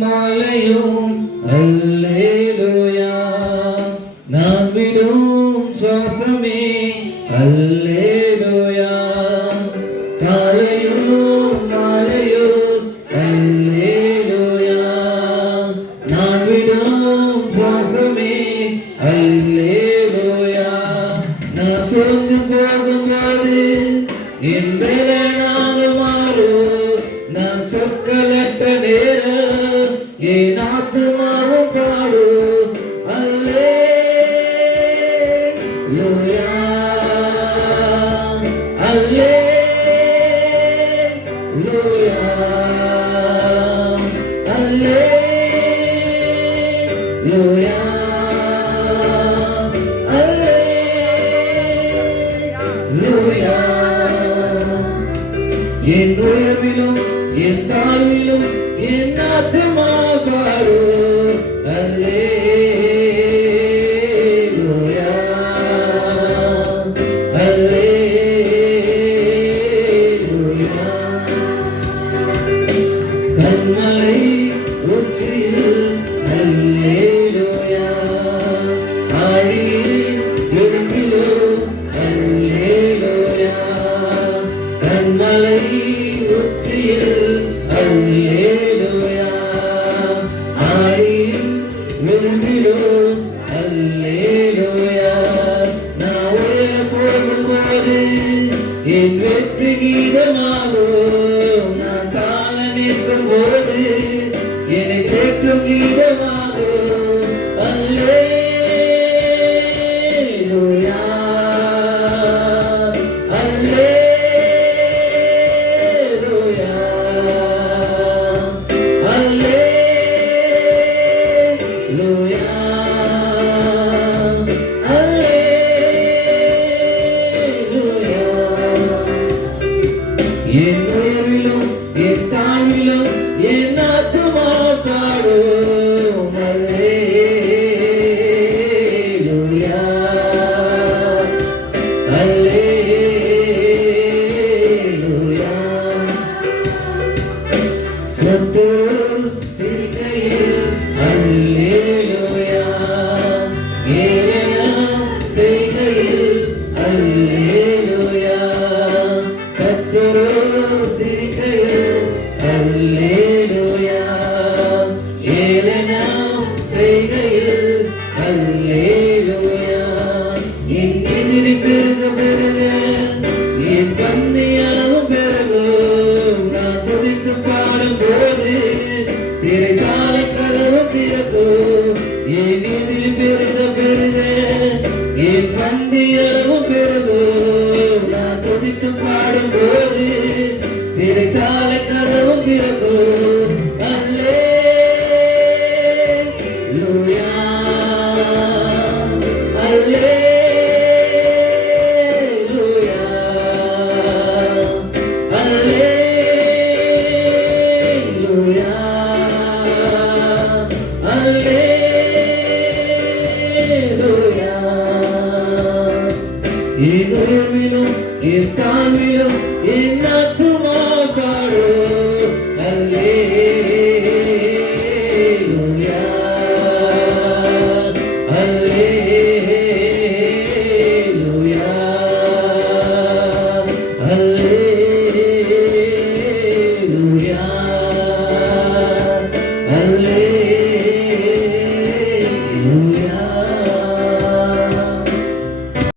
மாலையும் அல்லேலூயா நான் விடும் சுவாசமே அல்லேலூயா காலையும் மாலையும் அல்லேலூயா நான் விடும் சுவாசமே அல்லேலூயா நான் சோர்ந்து போகும்போது என் வேலனாக மாறும் நான் சொற்களற்ற நேரம் என் ஆத்துமாவும் பாடும் அல்லேலூயா அல்லேலூயா அல்லேலூயா அல்லேலூயா என் உயர்விலும் என் தாழ்விலும் என் ஆத்துமா பாடும் அல்லேலூயா அல்லேலூயா கண்மலை உச்சியில் அல்லேலூயா ஆழியின் விளிம்பிலும் அல்லேலூயா கண்மலை உச்சியில் அல்லேலூயா ஆழியின் விளிம்பிலும் அல்லேலூயா நான் உயர போகும்போது என் வெற்றி கீதமாகும் நான் தாழ நிற்கும் போது என்னை தேற்றும் கீதமாகும் அல்லேலூயா அல்லேலூயா அல்லேலூயா அல்லேலூயா என் உயர்விலும் என் தாழ்விலும் என் ஆத்துமா பாடும் அல்லேலூயா அல்லேலூயா சத்துரு சிரிக்கையில் அல்லேலூயா ஏளனம் செய்கையில் அல்லேலூயா சத்துரு சிரிக்கையில் அல்லேலூயா ஏளனம் செய்கையில் அல்லேலூயா என் எதிரி பெருக பெருக என் பந்தி அளவு பெருகும் நான் துதித்து பாடும் போது சிறைசாலை கதவு திறக்கும் என் எதிரி பெருக பெருக என் பந்தி அளவு பெருகும் நான் துதித்து பாடும் போது சிறைசாலை கதவு திறக்கும் அல்லேலூயா அல்லேலூயா அல்லேலூயா அல்லேலூயா என் உயர்விலும் என் தாழ்விலும்